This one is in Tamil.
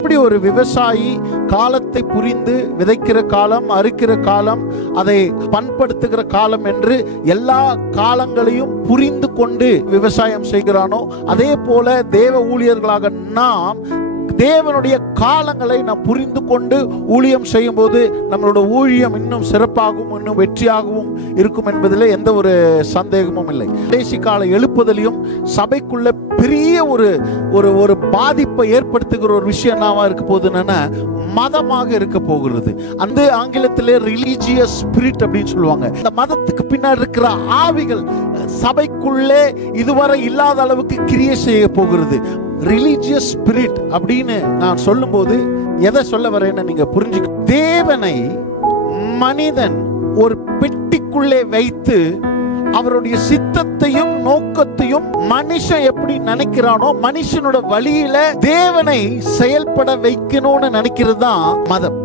இப்படி ஒரு விவசாயி காலத்தை புரிந்து விதைக்கிற காலம், அறுக்கிற காலம், அதை பண்படுத்துகிற காலம் என்று எல்லா காலங்களையும் புரிந்து கொண்டு விவசாயம் செய்கிறானோ, அதே போல தேவ ஊழியர்களாக நாம் தேவனுடைய காலங்களை நாம் புரிந்து கொண்டு ஊழியம் செய்யும் போது நம்மளோட ஊழியம் இன்னும் சிறப்பாகவும் இன்னும் வெற்றியாகவும் இருக்கும் என்பதில் எந்த ஒரு சந்தேகமும் இல்லை. கடைசி கால எழுப்புதலையும் சபைக்குள்ள பெரிய ஒரு பாதிப்பை ஏற்படுத்துகிற ஒரு விஷயம் என்னவா இருக்க போகுதுன்னா மதமாக இருக்க போகிறது. அந்த ஆங்கிலத்திலே ரிலீஜியஸ் ஸ்பிரிட் அப்படின்னு சொல்லுவாங்க. இந்த மதத்துக்கு பின்னாடி இருக்கிற ஆவிகள் சபைக்குள்ளே இதுவரை இல்லாத அளவுக்கு கிரியை செய்ய போகிறது. ரிலீஜியஸ் ஸ்பிரிட் அப்படின்னு நான் சொல்லும் போது எதை சொல்ல வரேன்னு நீங்க புரிஞ்சுக்க. தேவனை மனிதன் ஒரு பெட்டிக்குள்ளே வைத்து அவருடைய சித்தத்தையும் நோக்கத்தையும் மனுஷன் எப்படி நினைக்கிறானோ, மனுஷனோட வழியில தேவனை செயல்பட வைக்கணும்னு நினைக்கிறது தான் மதம்.